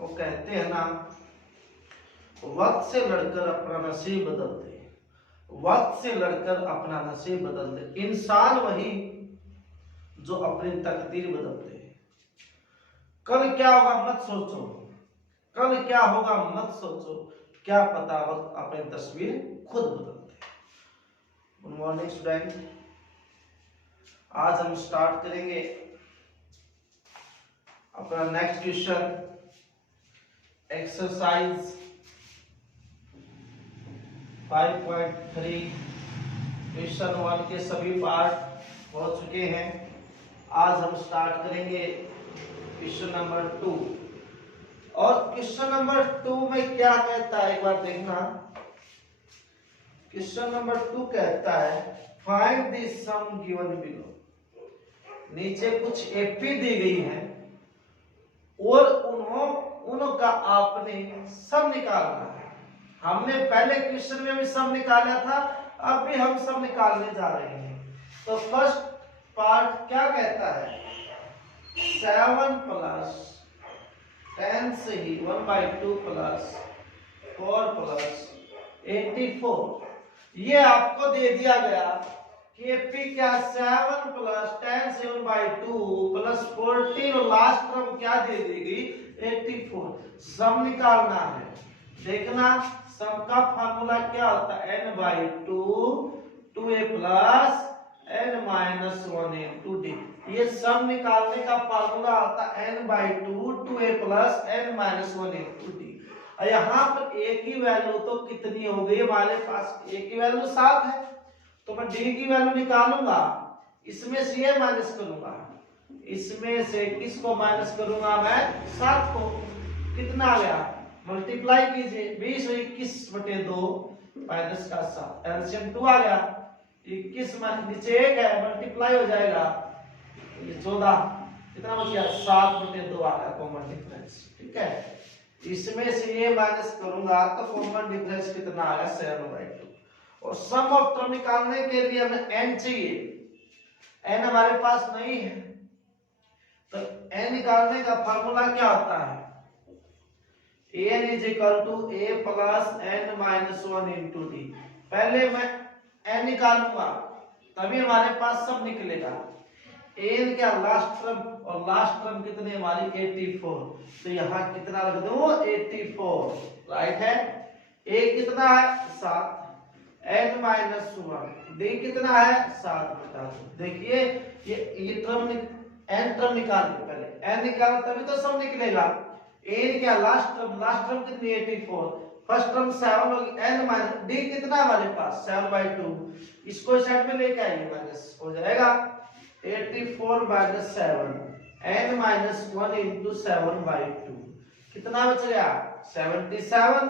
वो कहते हैं ना, वक्त से लड़कर अपना नसीब बदलते, वक्त से लड़कर अपना नसीब बदलते। इंसान वही जो अपनी तकदीर बदलते हैं। कल क्या होगा मत सोचो, कल क्या होगा मत सोचो, क्या पता वक्त अपनी तस्वीर खुद बदलते हैं। गुड मॉर्निंग स्टूडेंट, आज हम स्टार्ट करेंगे अपना नेक्स्ट क्वेश्चन, एक्सरसाइज 5.3। क्वेश्चन 1 के सभी पार्ट हो चुके हैं। आज हम स्टार्ट करेंगे क्वेश्चन नंबर 2। और क्वेश्चन नंबर 2 में क्या कहता है एक बार देखना। क्वेश्चन नंबर 2 कहता है find the sum given below. नीचे कुछ एपी दी गई है और उनका आपने सम निकालना है। हमने पहले क्वेश्चन में भी सम निकाला था, अब भी हम सम निकालने जा रहे हैं। तो फर्स्ट पार्ट क्या कहता है, 7 प्लस 10 से ही 1/2 प्लस 4 प्लस 84। ये आपको दे दिया गया कि पी क्या 7 प्लस 10 से 1/2 प्लस 14 और लास्ट टर्म क्या दे दी गई 84। सम निकालना है। देखना सम का फार्मूला क्या होता है, n/2 2a plus n-1 into d। ये सम निकालने का फार्मूला होता है n/2 2a plus n-1 into d। यहाँ पर a की वैल्यू तो कितनी हो गई हमारे पास, a की वैल्यू 7 है, तो मैं d की वैल्यू निकालूंगा, इसमें से ये माइनस करूंगा, इसमें से किसको माइनस करूंगा मैं 7 को। कितना आ गया, मल्टीप्लाई कीजिए, 20 और 21/2 माइनस का 7, एलसीएम 2 आ गया। 21 में नीचे 1 है, मल्टीप्लाई हो जाएगा, ये 14, कितना बच गया 7/2 आ गया कॉमन डिफरेंस। ठीक है, इसमें से ये माइनस करूंगा तो कॉमन डिफरेंस कितना आ गया 7/2। और सम ऑफ टर्म निकालने के लिए हमें n चाहिए, n हमारे पास नहीं है, तो n निकालने का फार्मूला क्या होता है, n is equal to a plus n-1 into d। पहले मैं n निकालूंगा तभी हमारे पास सब निकलेगा। n क्या लास्ट टर्म, और लास्ट टर्म कितने हमारी 84, तो यहाँ कितना रख दूं 84, राइट है। a कितना है 7, n-1 d कितना है 7/2। देखिए ये टर्म n टर्म निकालिए, पहले n निकालो तभी तो सब निकलेगा। n क्या लास्ट टर्म कितनी 84, फर्स्ट टर्म 7 होगी, n d कितना हमारे पास 7/2, इसको साइड में लेके आइए, माइनस हो जाएगा 84/7 n-1 into 7/2, कितना बच गया 77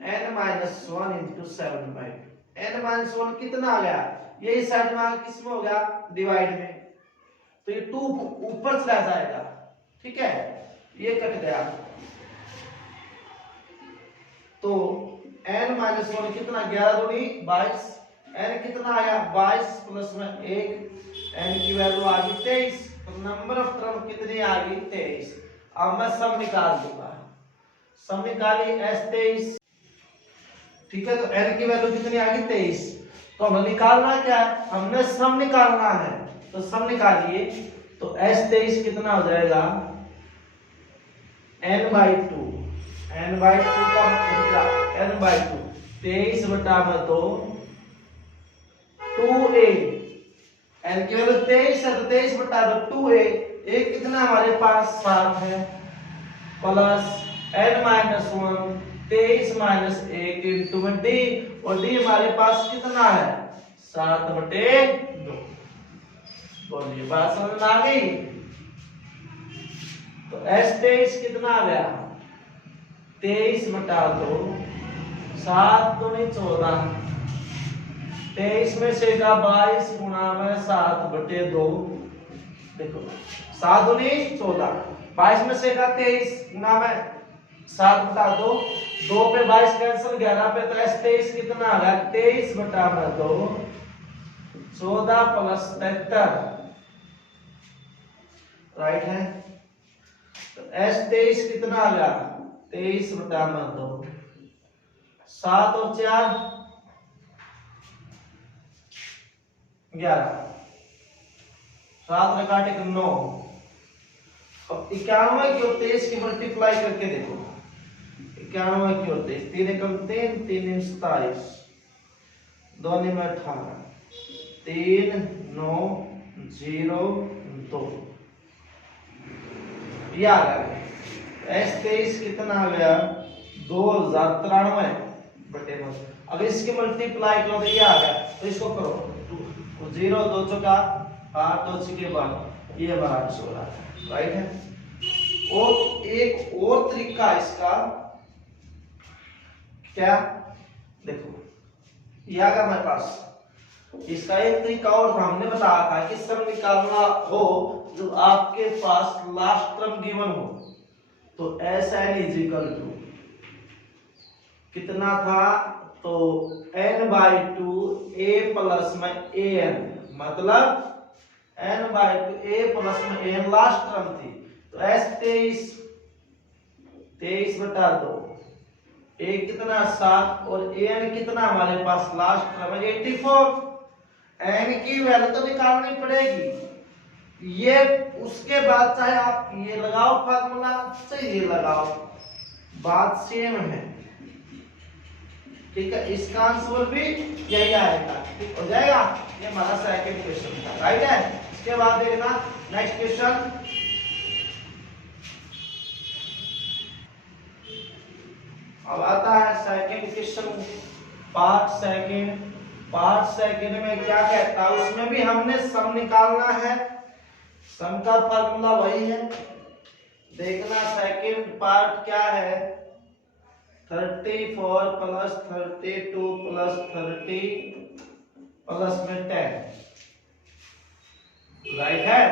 n-1 into 7/2। n-1 कितना आ गया, ये साइड में किस में हो गया डिवाइड में, तो ये 2 ऊपर चला जाएगा। ठीक है, ये कट गया, तो n-1 कितना 11 दूनी 22, n कितना आया 22 प्लस में 1, n की वैल्यू आ गई 23, तो नंबर ऑफ टर्म कितनी आ गई 23। अब मैं सम निकाल दूंगा, सम निकालिए s23। ठीक है, तो n की वैल्यू कितनी आ गई 23, तो हमें निकालना क्या है, हमने सम निकालना है, तो सम निकालिए, तो s23 कितना हो जाएगा n/2 का n/2 23/2 2a, n की वैल्यू 23 है तो 23/2 2a, a कितना हमारे पास 7 है, प्लस n-1 23 - 1 इंटू में d, और d हमारे पास कितना है 7/2। बोलिए बात समझ में आ गई। तो s23 कितना आ गया 23/2, 7 दूनी 14, 23 में से का 22 गुणा में 7/2, देखो 7 दूनी 14, 22 में से का 23 गुणा में 7/2, 2 पे 22 कैंसिल, 11 पे, तो s23 कितना आ गया 23/2, 14 प्लस 73, राइट है। तो एस 23 कितना आ गया 23/2। 7 और 4 11, 7 काटे 9। अब 91 की और 23 की मल्टीप्लाई करके देखो। 91 की और 23, 3 एकम 3, 3 × 27, 2 में 18, 3 9 0 2। ये आ गया एस 23 कितना आ गया 2093/2। अगर इसकी मल्टीप्लाई करो तो ये आ गया, तो इसको करो 0 2 चौका 8 2 6 के बाद ये हमारा आंसर आ गया। राइट है। और एक और तरीका इसका क्या, देखो ये आ गया हमारे पास। इसका एक तरीका और हमने बताया था कि सम निकालना हो जब आपके पास लास्ट टर्म गिवन हो, तो SN = कितना था, तो n/2 a प्लस में an, मतलब n/2 a प्लस में an लास्ट टर्म थी। तो S 23/2, a कितना 7 और an कितना हमारे पास लास्ट टर्म है 84। n की वैल्यू तो निकालनी पड़ेगी। ये उसके बाद चाहे आप ये लगाओ फार्मूला, चाहे ये लगाओ, बात सेम है। ठीक है, इसका आंसर भी यही आएगा। ठीक हो जाएगा। ये हमारा सेकंड क्वेश्चन था। राइट है। इसके बाद देखना नेक्स्ट क्वेश्चन। अब आता है सेकंड क्वेश्चन, पार्ट सेकंड में क्या कहता है, उसमें भी हमने सम निकालना है। सम का फार्मूला वही है। देखना सेकंड पार्ट क्या है, 34 + 32 + 30 प्लस में 10। राइट है।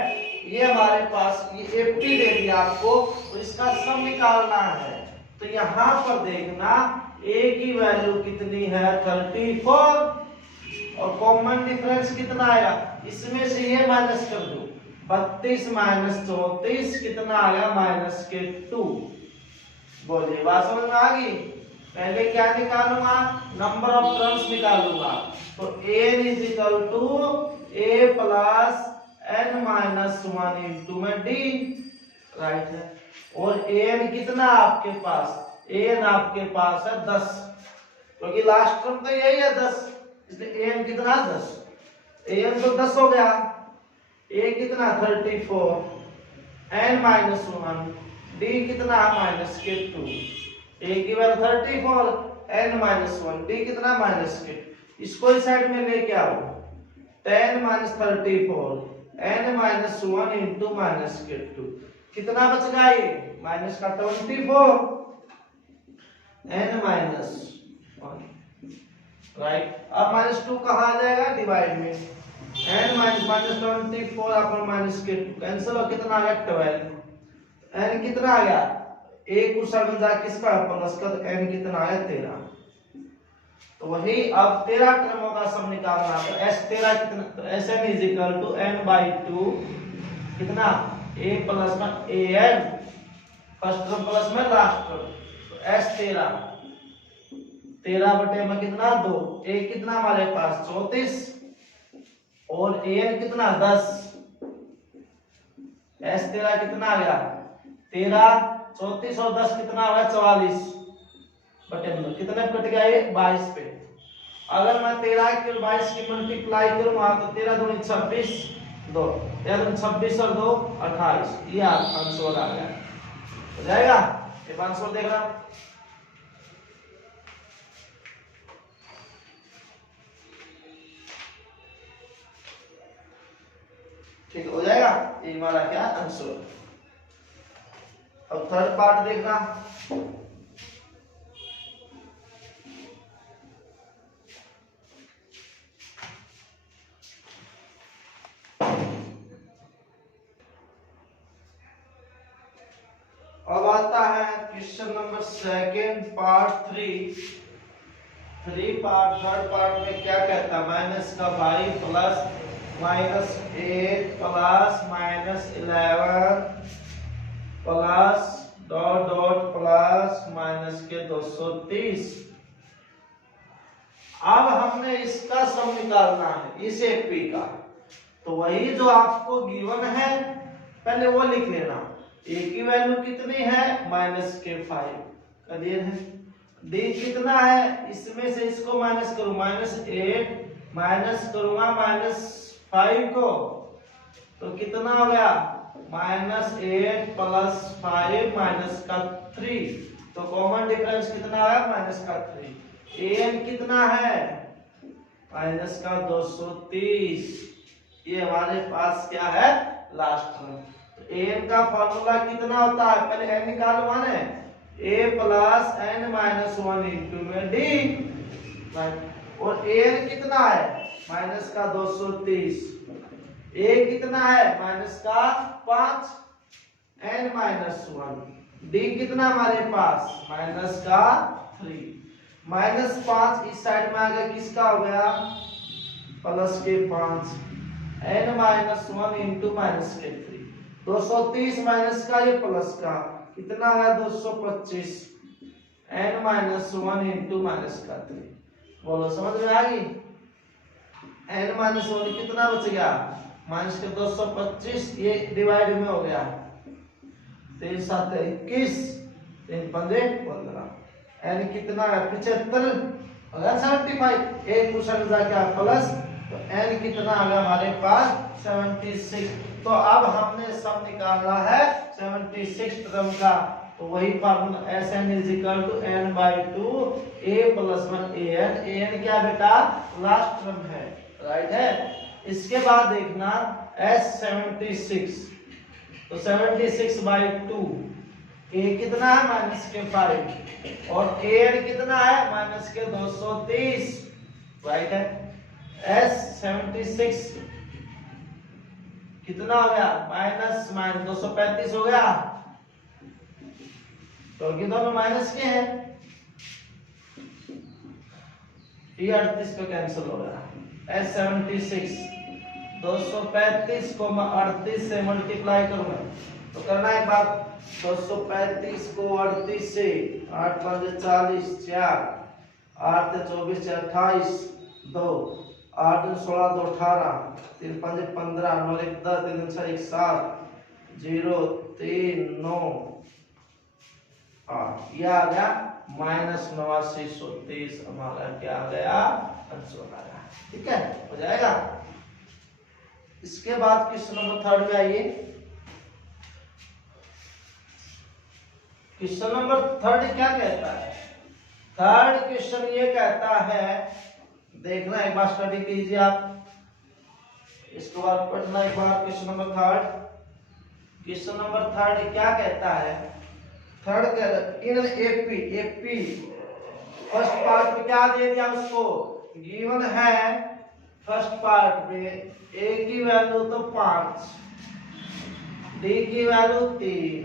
ये हमारे पास ये 80 दे दिया आपको, तो इसका सम निकालना है। तो यहां पर देखना a की वैल्यू कितनी है 34, और कॉमन डिफरेंस कितना आया, इसमें से ये माइनस कर दो। 32 - 34 कितना आ गया -2। बोलिए बात समझ में आ गई। पहले क्या निकालूंगा, नंबर ऑफ टर्म्स निकालूंगा। तो n = a plus n - 1 × d। Right है। और an कितना आपके पास, an आपके पास है 10, क्योंकि लास्ट टर्म तो यही है 10, इसलिए an कितना 10। an तो 10 हो गया। a कितना 34, n - 1, d कितना -2। a की वैल्यू 34, n - 1, d कितना -2। इसको इस साइड में लेके आओ, 10 - 34, n - 1 × -2, कितना बच गया ये -24, n - 1। राइट। अब -2 कहाँ आ जाएगा, डिवाइड में। n - -24 अपन -2 कैंसिल हो, कितना आ गया 12। n कितना आ गया, एक कुशल में जा किसका प्लस का, तो n कितना आ गया 13। तो वही अब 13 टर्मों का सम निकालना है। तो S13 कितना, तो Sn = n/2 कितना a प्लस में an, फर्स्ट टर्म प्लस में लास्ट टर्म। तो S13 13 में कितना 2, a कितना हमारे पास 34, और an कितना 10। S13 कितना आ गया 13, 34 और 10 कितना आ गया 44 बटे 2, कितने कट गया ये 22 पे। अगर मैं 13 की 22 की मल्टीप्लाई करूंगा तो 13 दूनी 26, 2 13 दूनी 26 और 2 28, ये आंसर आ गया। हो जाएगा। ये आंसर देखना, ठीक हो जाएगा। ये हमारा क्या आंसर। अब थर्ड पार्ट देखना। अब आता है question number second part 3 part. Third part में क्या कहता है, -5 plus -8 plus -11 plus dot dot plus minus के 230। अब हमने इसका सम निकालना है इस एपी का, तो वही जो आपको गिवन है पहले वो लिख लेना। ए की वैल्यू कितनी है माइनस के 5 का दिया है। डी कितना है, इसमें से इसको माइनस करूं -8 माइनस करूंगा -5 को, तो कितना हो गया -8 + 5 माइनस का 3, तो कॉमन डिफरेंस कितना आया माइनस का 3। एन कितना है माइनस का 230। ये हमारे पास क्या है लास्ट टर्म। तो एन का फॉर्मूला कितना होता है, पहले एन निकालो माने a + n-1 इंटू में d, और एन कितना है माइनस का 230, a कितना है माइनस का 5 n-1, d कितना हमारे पास माइनस का 3। -5 इस साइड में आ गया, किसका हो गया प्लस के 5 n-1 इंटू माइनस के 3, 230 माइनस का ये प्लस का कितना है 225 n-1 इंटू माइनस का 3। बोलो समझ में आ गई। n-1 कितना बच गया माइनस के 225, ये डिवाइड में हो गया 3 7 21 3 5 15, n कितना है 75 अगर 75 एक क्वेश्चन जा क्या प्लस, तो n कितना आ गया हमारे पास 76। तो अब हमने सम निकालना है 76 टर्म का, तो वही formula Sn = n/2 a + 1 an। an क्या बेटा लास्ट टर्म है, राइट है। इसके बाद देखना S76, तो 76/2 a कितना है माइनस के 5 और an कितना है माइनस के 230, राइट है। S76 कितना हो गया माइनस 235 हो गया, क्योंकि दोनों माइनस के हैं, ये 38 पे कैंसिल हो गया। S76 235 को मैं 38 से मल्टीप्लाई करूंगा, तो करना एक बात 235 को 38 से 8 × 5 = 40 4 8 × 24 = 28 2 8 × 16 = 18 3 × 5 = 15 9 × 1 = 10 3 × 6 = 7 0 3 9 8, यह आ गया -8930। हमारा क्या आ गया आंसर आ गया, ठीक है हो जाएगा। इसके बाद क्वेश्चन नंबर 3 में आइए। क्वेश्चन नंबर 3 क्या कहता है, थर्ड क्वेश्चन ये कहता है, देखना एक बार स्टडी कीजिए आप, इसके बाद पढ़ना एक बार क्वेश्चन नंबर 3। क्वेश्चन नंबर 3 क्या कहता है, third in AP first part में क्या दे दिया उसको, गिवन है फर्स्ट पार्ट में a की वैल्यू तो 5, d की वैल्यू 3,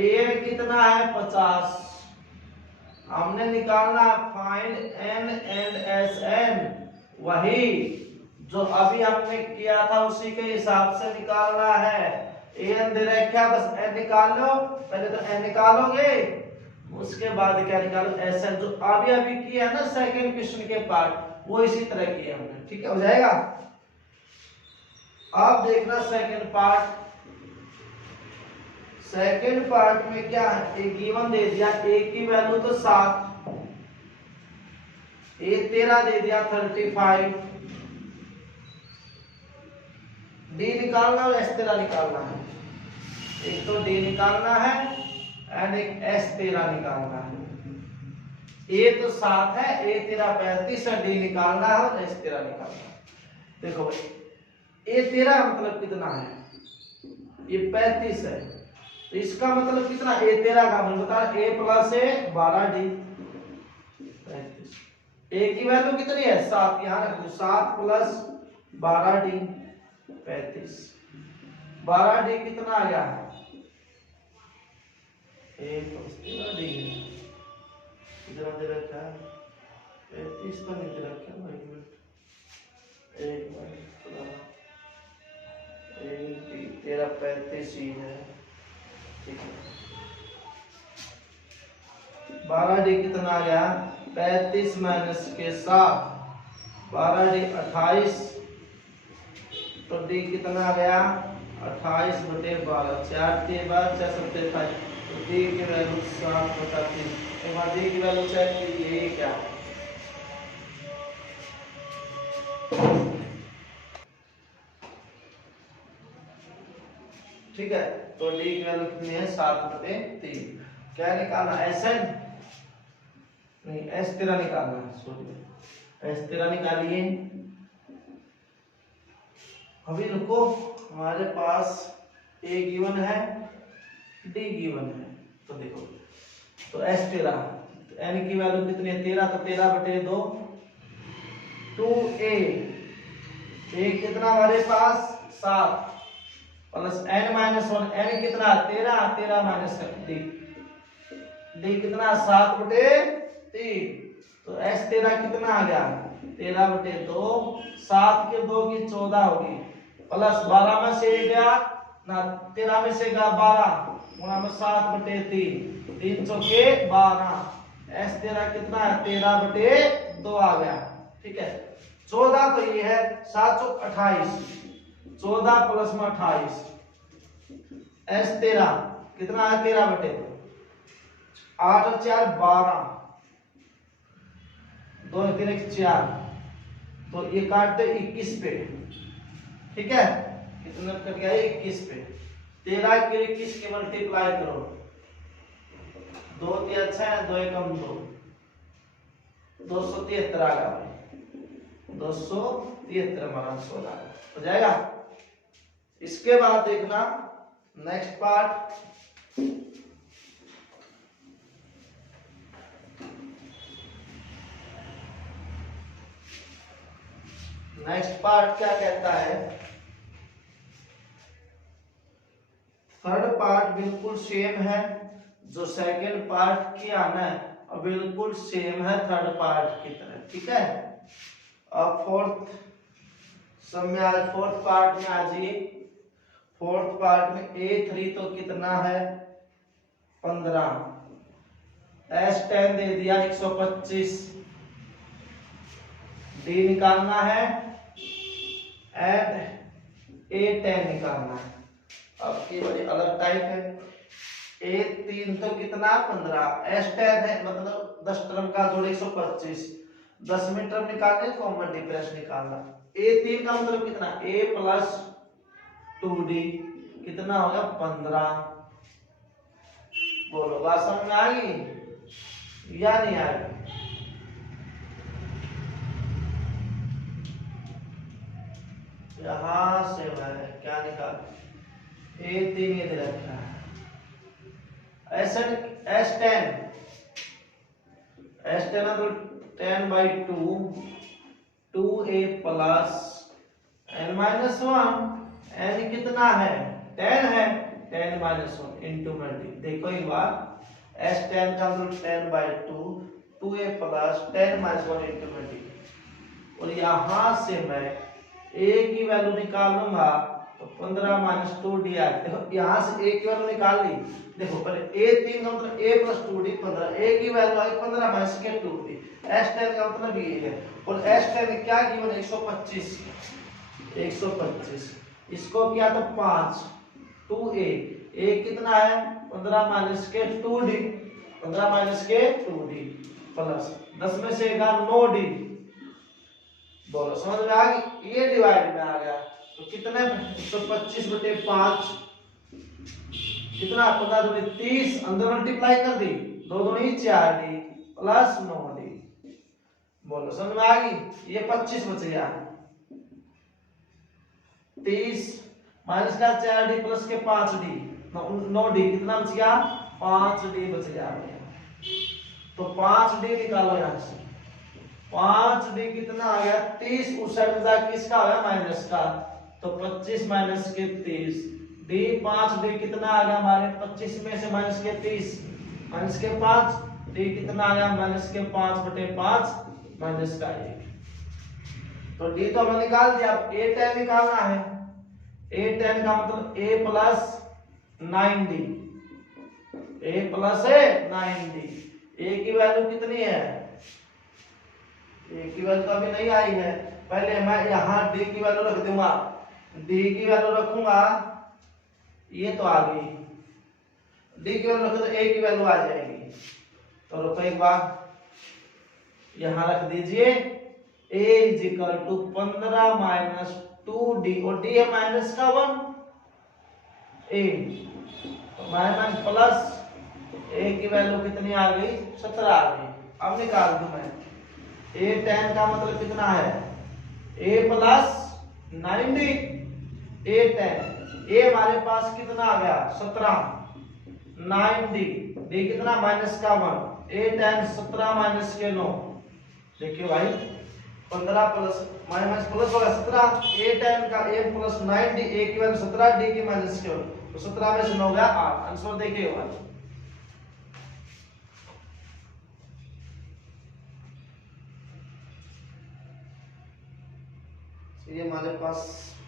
an कितना है 50। हमने निकालना फाइंड n एंड Sn, वही जो अभी हमने किया था उसी के हिसाब से निकालना है। an दे रखा बस n निकाल लो, पहले तो n निकालोगे उसके बाद क्या निकालो Sn, जो अभी किया है ना सेकंड क्वेश्चन के पार्ट वो इसी तरह किया हमने, ठीक है हो जाएगा। अब देखना सेकंड पार्ट, सेकंड पार्ट में क्या है, एक गिवन दे दिया a की वैल्यू तो 7, a 13 दे दिया 35, d निकालना और S13 निकालना है, एक तो d निकालना है एंड एक S13 निकालना है। a तो 7 है, a 13 35 है, d निकालना है और S13 निकालना है। देखो भाई a 13 मतलब कितना है, ये 35 है, तो इसका मतलब कितना a 13 का मतलब बता a + a 12d 35, a की वैल्यू कितनी है 7, यहां रखो 7 + 12d 35, 12d कितना आ गया 1 + 13d कितना दे रखा है 35 तो नहीं दे रखा है, 1 13 35 ही है 12d कितना आ गया 35 माइनस के 7, 12d 28, तो d कितना आ गया 28/12, 4 के बाद 4 सत्ते 28, तो d की वैल्यू 7/3। एक बार d की वैल्यू चेक कीजिए क्या, ठीक है। तो d की वैल्यू कितनी है 7/3। क्या निकालना Sn, नहीं S13 निकालना, सॉरी S13 निकालिए। अभी रुको, हमारे पास A गिवन है, D गिवन है, तो देखो तो S13, तो n की वैल्यू कितनी है 13, तो 13/2, 2a, a कितना हमारे पास 7 प्लस n-1, n कितना 13, 13 माइनस d, d कितना 7/3, तो S13 कितना आ गया 13/2, 7 के 2 की 14 होगी, प्लस 12 में से गया ना 13 में से गया 12, गुणा में 7/3, 3 चौके 12, S13 कितना है 13/2 आ गया, ठीक है। 14 तो ये है 7 चौक 28, 14 प्लस में 28, S13 कितना है 13/2, 8 और 4 12, 2 3 1 4, तो ये काटते 21 पे, ठीक है। कितना कट गया 21 पे, 13 के 21 के मल्टीप्लाई करो, 2 3 अच्छा है, 2 1 2, 273 आ गया, 273 हमारा आंसर हो जाएगा। इसके बाद देखना नेक्स्ट पार्ट, नेक्स्ट पार्ट क्या कहता है, थर्ड पार्ट बिल्कुल सेम है जो सेकंड पार्ट किया ना, और बिल्कुल सेम है थर्ड पार्ट की तरह, ठीक है। अब फोर्थ पार्ट में आ जाइए। फोर्थ पार्ट में A3 तो कितना है 15, S10 दे दिया 125, D निकालना है एंड A10 निकालना है। अब ये बड़ी अलग टाइप है, A3 तो कितना 15, S10 है मतलब 10 टर्म का जोड़ 125, 10 में टर्म निकालने कॉमन डिफरेंस निकालना। A3 का मतलब कितना A प्लस 2D कितना होगा 15, बोलो बात समझ में आ गई या नहीं आ गई? यहां से मैंने क्या निकाला A3 ये दे रखा है, S10 तो 10/2, 2a प्लस n-1, n कितना है 10 है, 10-1 इंटू मल्टी, देखो एक बार S10 का मतलब 10/2, 2a प्लस 10-1 इंटू मल्टी, और यहां से मैं a की वैल्यू निकाल लूंगा तो 15 - 2d आ, देखो यहां से a की वैल्यू निकाल ली, देखो पहले A3 का मतलब a प्लस 2d 15, a की वैल्यू आई 15 माइनस के 2d, S10 का मतलब ये है, और S10 क्या गिवन 125, 125, इसको क्या तो 5, 2a, a कितना है 15 माइनस के 2d, 15 माइनस के 2d प्लस 10 में से 9d, बोलो समझ में आ गई? ये डिवाइड में आ गया तो कितने 125/5 कितना 15 × 30, अंदर मल्टीप्लाई कर दी, 2 दूनी 4d प्लस 9d, बोलो समझ में आ गई? ये 25 बच गया, 30 माइनस का 4d प्लस के 5d, 9d कितना बच गया 5d बच गया, तो 5d निकालो यहां से, 5d कितना आ गया 30, उस साइड में जाके किसका आ गया माइनस का, तो 25 माइनस के 30, d 5d कितना आ गया हमारे 25 में से माइनस के 30 माइनस के 5, d कितना आ गया माइनस के 5/5 माइनस का 1, तो d तो हमने निकाल दिया। अब A10 निकालना है, A10 का मतलब a plus 9d, A plus है 9d। ए की वैल्यू कितनी है, ए की वैल्यू तो अभी नहीं आई है, पहले मैं यहाँ डी की वैल्यू रख दूंगा, डी की वैल्यू रखूंगा, ये तो आ गई, डी की वैल्यू रखो तो ए की वैल्यू आ जाएगी। तो रुको एक बार यहां रख दीजिए, a is equal to 15 minus 2d, और d है माइनस का 1, a तो माइनस प्लस a की वैल्यू कितनी आ गई, 17 आ गई। अब निकाल दूं मैं, a tan का मतलब कितना है, a plus 9d, a tan, a हमारे पास कितना आ गया 17, 9d, d कितना माइनस का 1, a tan 17 माइनस के 9, देखिए भाई 15 प्लस माइनस प्लस होगा 17, a tan का a प्लस 9d, a की वैल्यू 17, d की माइनस के 1, तो 17 में से 9 गया 8, आंसर देखिए भाई। ये हमारे पास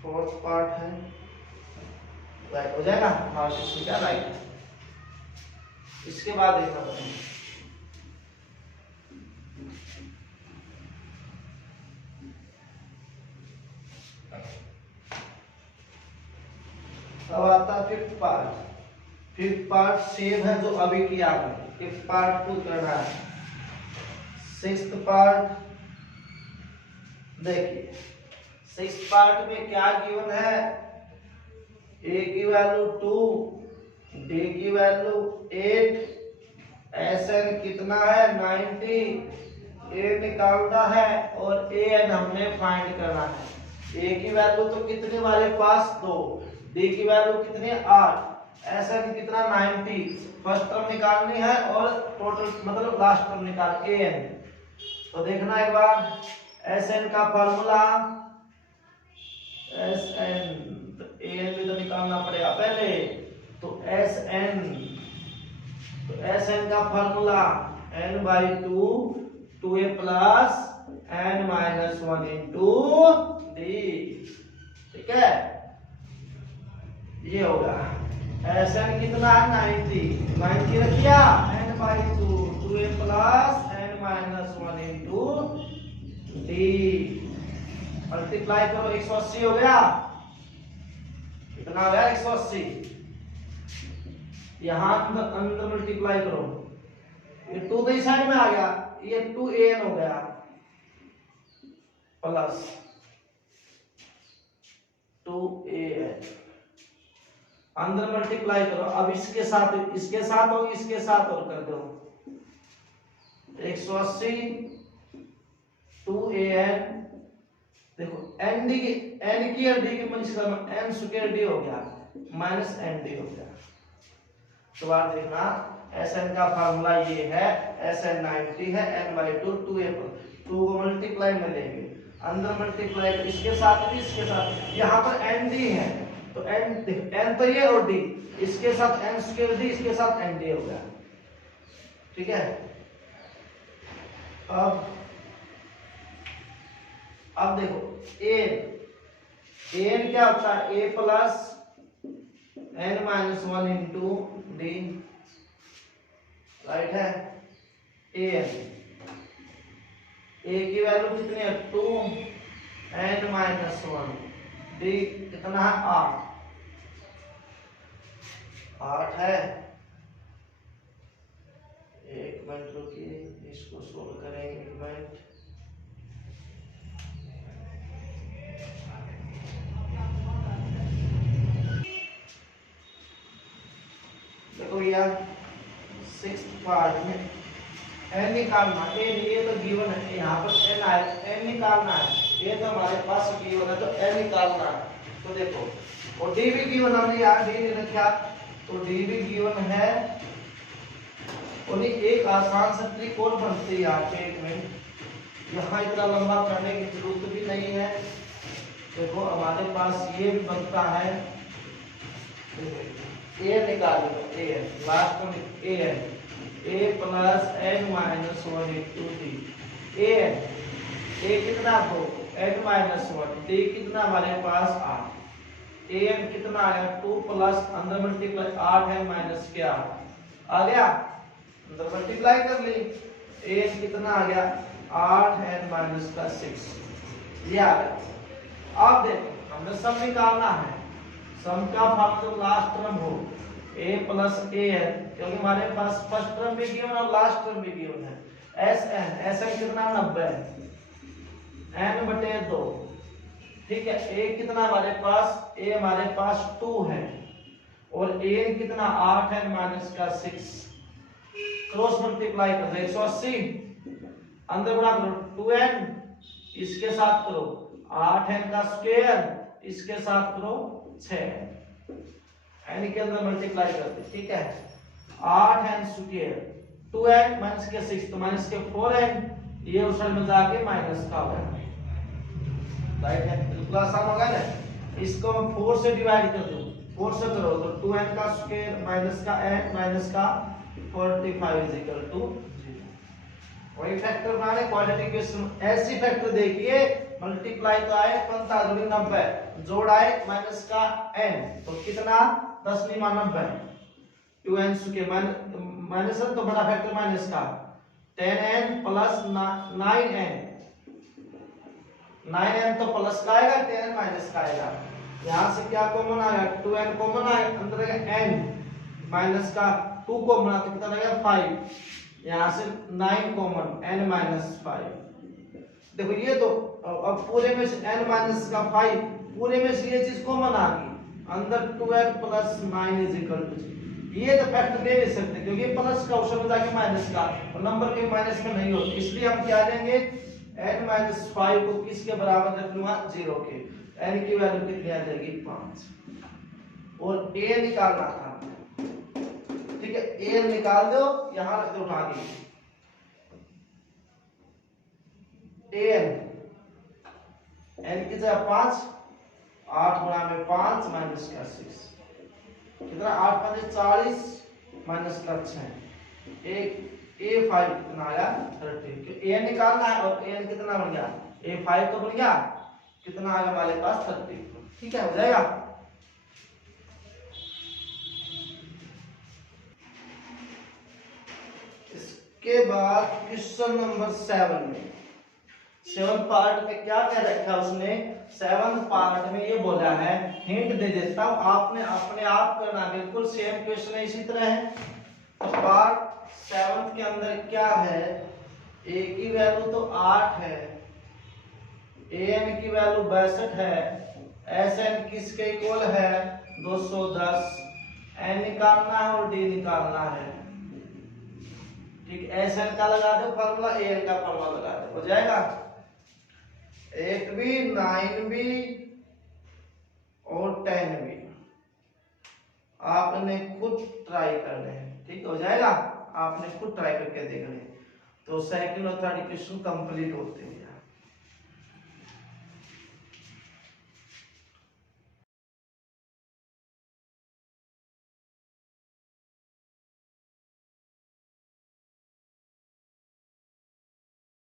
फोर्थ पार्ट है, राइट हो जाएगा हमारा क्वेश्चन क्या राइट। इसके बाद देखना पड़ेगा, अब आता है fifth part. Fifth part same है जो अभी किया है, फिफ्थ पार्ट को करना है। सिक्स्थ पार्ट देखिए, सिक्स्थ पार्ट में क्या गिवन है, a की वैल्यू 2, d की वैल्यू 8, sn कितना है 90, a निकालना है और an हमने फाइंड करना है। a की वैल्यू तो कितनी हमारे पास 2, d की वैल्यू कितनी 8, sn कितना 90, फर्स्ट टर्म निकालनी है और टोटल मतलब लास्ट टर्म निकाल an। तो देखना एक बार, sn का फार्मूला Sn, an भी तो निकालना पड़ेगा पहले, तो Sn का formula n/2 2a plus n-1 into d, ठीक है, ये होगा। Sn कितना है 90 रखिया, n/2 2a plus n-1 into d, multiply करो 180 हो गया, कितना हो गया 180, यहां अंदर मल्टीप्लाई करो, ये 2 तो इस साइड में आ गया, ये 2an हो गया प्लस 2an, अंदर मल्टीप्लाई करो। अब इसके साथ और इसके साथ और कर दो, 180 2an, देखो n की और d की मल्टीप्लाई में n स्क्वायर d हो गया माइनस n d हो गया। तो बात देखना, Sn का फार्मूला ये है, Sn 90 है, n/2 2a, 2 को मल्टीप्लाई में लेंगे, अंदर मल्टीप्लाई इसके साथ भी इसके साथ, यहाँ पर n d है तो n तो ये और d, इसके साथ n स्क्वायर d, इसके साथ n d हो गया, ठीक है। अब देखो an क्या होता है, a plus n-1 into d, right है। an a की वैल्यू कितनी है 2, n-1, d कितना है 8 है। एक मिनट रुकिए, इसको सोल्व करेंगे, एक मिनट। देखो यार, सिक्स्थ पार्ट में n निकालना, ये तो गिवन है, यहाँ पर n आए, n निकालना है, ये तो हमारे पास गिवन है, तो n निकालना है। तो देखो, और d भी गिवन हमने यार, d नहीं रखा, तो d भी गिवन है, और एक आसान सा त्रिकोण बनती है यहाँ पे, एक मिनट, यहाँ इतना लंबा करने की जरूरत भी नहीं है। देखो हमारे पास ये भी बनता है, a निकाल लो, a लास्ट में a plus n-1 into d, a कितना 2, n-1, d कितना हमारे पास 8, an कितना आया 2 प्लस अंदर मल्टीप्लाई 8 है माइनस के 8, आ गया, अंदर मल्टीप्लाई कर ली, एन कितना आ गया 8n माइनस का 6, ये आ गया। अब देखो हमने सम निकालना है, सम का फॉर्मूला लास्ट टर्म हो a प्लस ए एन, क्योंकि हमारे पास फर्स्ट टर्म भी गिवन और लास्ट टर्म भी गिवन है। एस एन कितना 90 n बटे 2, ठीक है। a कितना हमारे पास, a हमारे पास 2 है और a कितना 8n माइनस का 6, क्रॉस मल्टीप्लाई कर दो 180, अंदर गुणा करो 2n, इसके साथ करो 8n का स्क्वायर, इसके साथ करो 6n, n के अंदर मल्टीप्लाई कर दे, ठीक है। 8n स्क्वायर 2n माइनस के 6 तो माइनस के 4n, ये उस साइड में जाके माइनस का हो गया, राइट है, बिल्कुल आसान होगा ना। इसको हम 4 से डिवाइड कर दो, 4 से करो तो 2n का स्क्वायर माइनस का n माइनस का 45 इज इक्वल टू 0। वही फैक्टर बनाने क्वाड्रेटिक इक्वेशन, ऐसी फैक्टर देखिए मल्टीप्लाई तो आए 45 90, जोड़ आए माइनस का n, तो कितना 10 × 90, 2n स्क्वायर माइनस तो बड़ा फैक्टर माइनस का 10n प्लस 9n, 9n तो प्लस का आएगा, 10n माइनस का आएगा। यहाँ से क्या कॉमन आएगा, 2n कॉमन आएगा, अंदर आएगा n माइनस का 2 कॉमन, तो कितना रहेगा 5, यहाँ से 9 कॉमन, n माइनस 5। देखो ये तो अब पूरे में से n माइनस का 5, पूरे में से ये चीज कॉमन आ गई, अंदर 2n plus 9 is equal to 0। ये तो फैक्टर ले नहीं सकते क्योंकि प्लस का ऑप्शन में जाके माइनस का, और नंबर के माइनस में नहीं होते, इसलिए हम क्या लेंगे n माइनस 5 को किसके बराबर रख लूंगा 0 के, n की वैल्यू कितनी आ जाएगी 5, और a निकालना था, ठीक है। a निकाल दो, यहां रख दो उठा के, n की जगह 5, 8 गुणा में 5 माइनस का 6, कितना 8 5 40 माइनस का 6, a5 कितना आया 30, a निकालना है और a कितना बन गया, a5 तो बन गया, कितना आया हमारे पास 30, ठीक है, हो जाएगा। इसके बाद क्वेश्चन नंबर 7 में, 7 पार्ट में क्या कह रखा है उसने, 7 पार्ट में ये बोला है, हिंट दे देता हूं, आपने अपने आप करना, बिल्कुल सेम क्वेश्चन है इसी तरह है। तो पार्ट 7 के अंदर क्या है, a की वैल्यू तो 8 है, an की वैल्यू 62 है, sn किसके इक्वल है 210, n निकालना है और d निकालना है, ठीक। sn का लगा दो फॉर्मूला, an का फॉर्मूला लगा दो, हो जाएगा। 8 भी 9 भी और 10 भी आपने खुद ट्राई करने हैं, ठीक हो जाएगा, आपने खुद ट्राई करके देखने, तो सेकंड और थर्ड क्वेश्चन कंप्लीट होते हैं।